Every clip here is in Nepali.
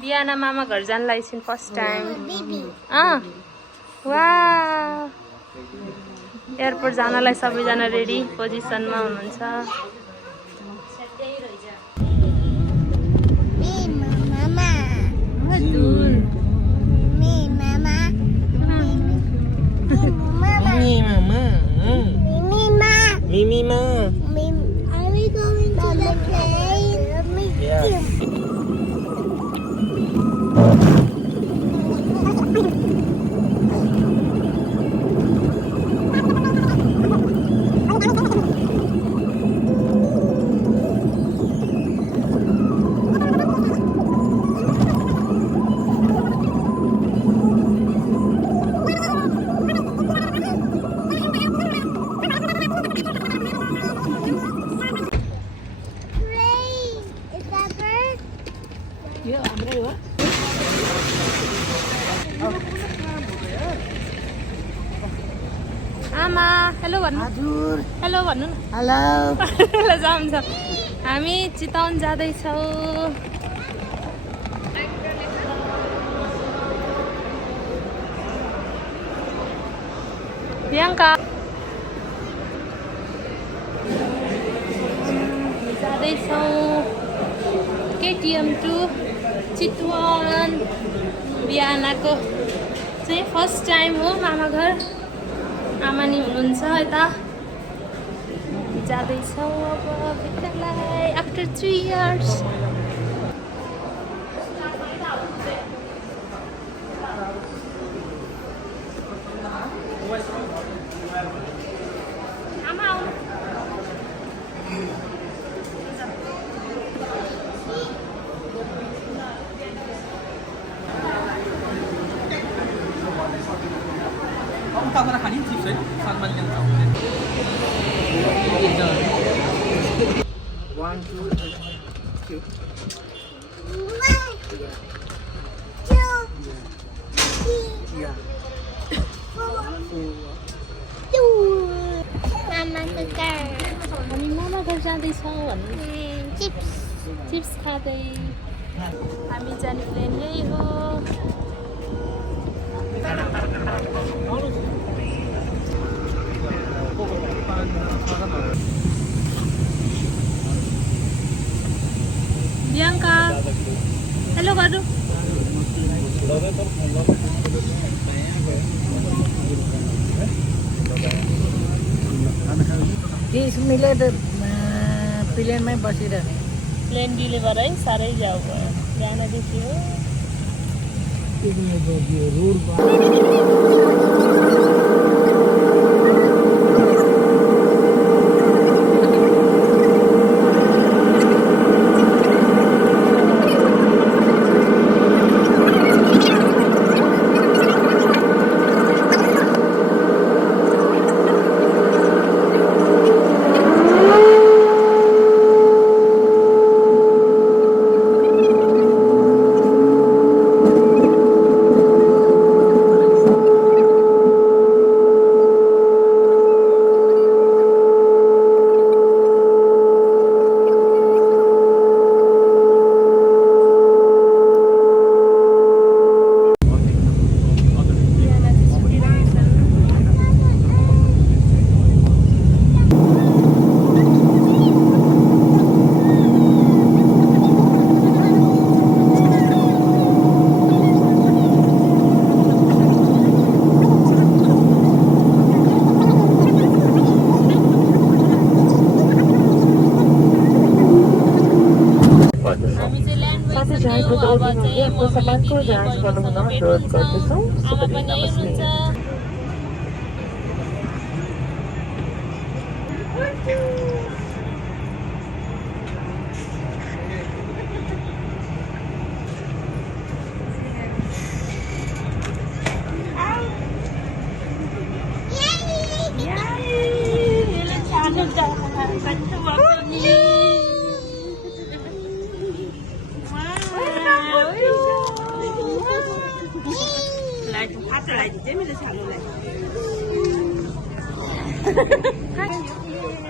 बियाना मामा घर जानलाई छिन् फर्स्ट टाइम वाह एयरपोर्ट जानलाई सबैजना रेडी पोजिसनमा हुनुहुन्छ Mimi, are we going to the plane? yeah. आमा हेलो भन्नु हेलो भन्नु न Hello. ल जान्छ हामी चितवन जाँदैछौँ प्रियङ्का जाँदैछौँ केटिएम टु चितवन बिहानको चाहिँ फर्स्ट टाइम हो मामा घर आमा नि हुनुहुन्छ यता जाँदैछौँ अब भित्रलाई आफ्टर 3 years आमा आउनु One, two, three. Yeah. Mama's car. हामी मामा घर जाँदैछौँ भन्नु Chips. चिप्स खाँदै हामी जाने प्लेन यही हो प्रियङ्का हेलो गर्नु तिमीले त प्लेनमै बसिरह प्लेन डिले भएर है साह्रै जाऊ भयो बिहानदेखि हो सामानको जाँच गर्नुहुन अनुरोध गर्दछौँ। आमा पनि यही हुन्छ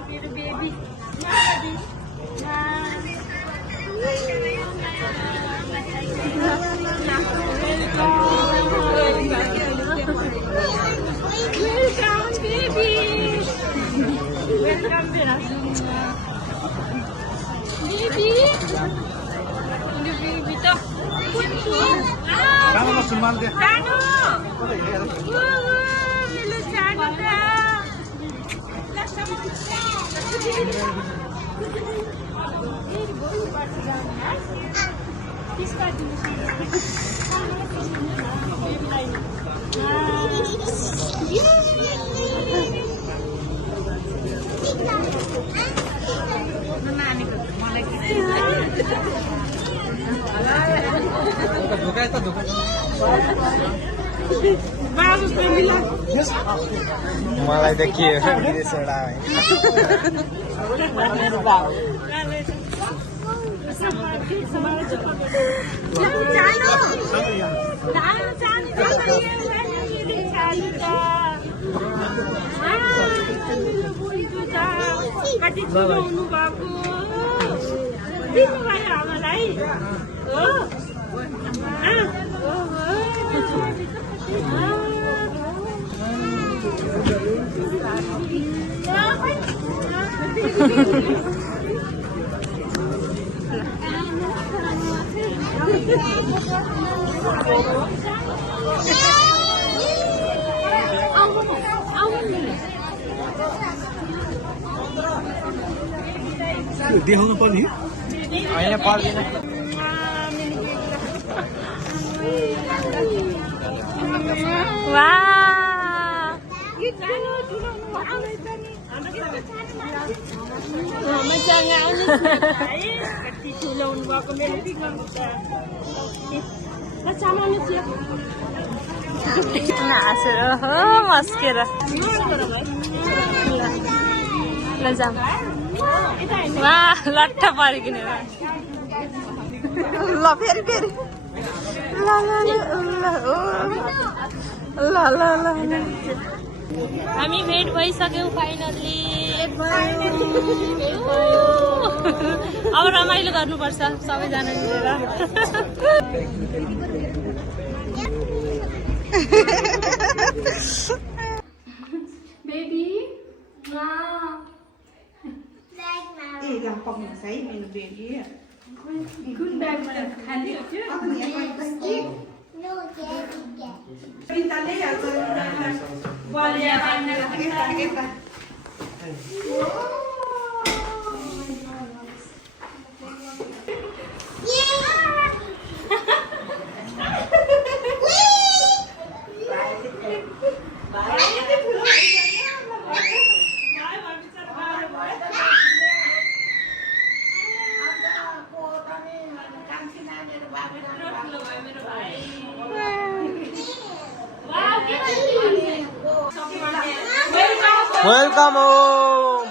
मेरो बेबी Kamu suman deh. मलाई त के हो विदेशबाट देखाउनु पर्ने होइन पर्दैन मस्केर ल जाऊ लट्ठ परिकिन ल फेरि फेरि ल हामी भेट भइसक्यौँ फाइनल्ली अब रमाइलो गर्नुपर्छ सबैजना मिलेर बेबी कुन ब्यागमा खाली हो त्यो वेलकम होम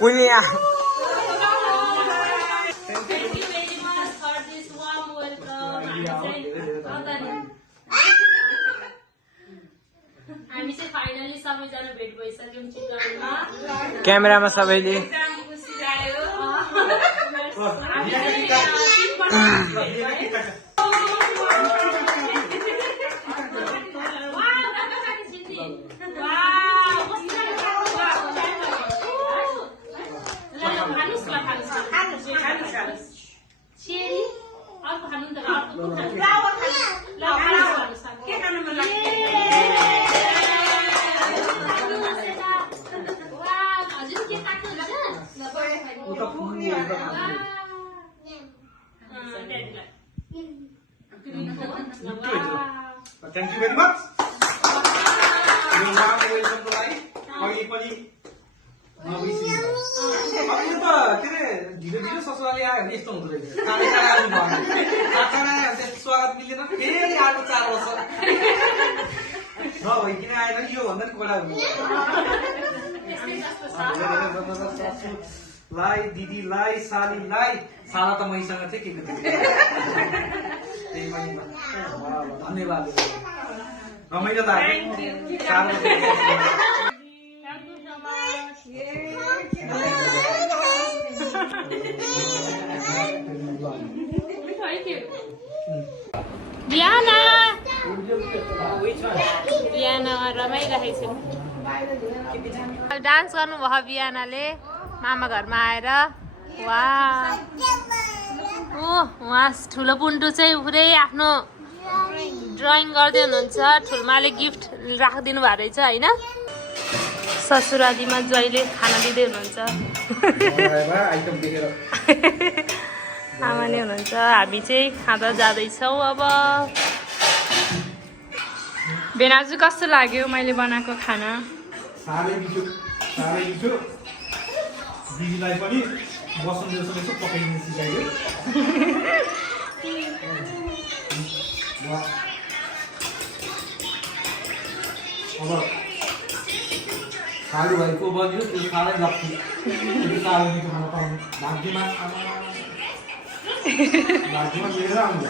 पुनिया हामी चाहिँ फाइनली सबैजना भेट भइसक्यौँ चितवनमा क्यामेरामा सबैले Thank you very much. Your mom welcome to life. अघि पनि नबिर्सिनु। अब यो त के रे ढिलो ढिलो ससुराली आयो भने यस्तो हुँदो रहेछ। काले काले आउनु भयो। काले आयो भने स्वागत मिलेन फेरि आएको 4 वर्ष। नभइकिन आएन यो भन्दा नि कडा हुनु। लाई दिदीलाई सालीलाई साला त मैसँग थिए के धन्यवाद रमाइलो Diana रमाइरहेको छौँ। डान्स गर्नुभयो बिहानले मामा घरमा आएर। वा उहाँ ठुलो पुन्टु चाहिँ पुरै आफ्नो ड्रइङ गर्दै हुनुहुन्छ। ठुल्माले गिफ्ट राखिदिनु भएको रहेछ होइन। ससुरालीमा ज्वाइँले खाना दिँदै हुनुहुन्छ। आमा नै हुनुहुन्छ। हामी चाहिँ खाँदा जाँदैछौँ अब। बेनाजु कस्तो लाग्यो मैले बनाएको खाना? साह्रै मिठो साह्रै मिठो। दिदीलाई पनि बसन्त जस्तो यसो पकाइदिनु सिकाइयो। अब सालु भाइको बनियो त्यो साह्रै लक्ष्मी। साह्रै मिठो खाना पाउनु भाग्यमा भाग्यमा लिएर आउनु।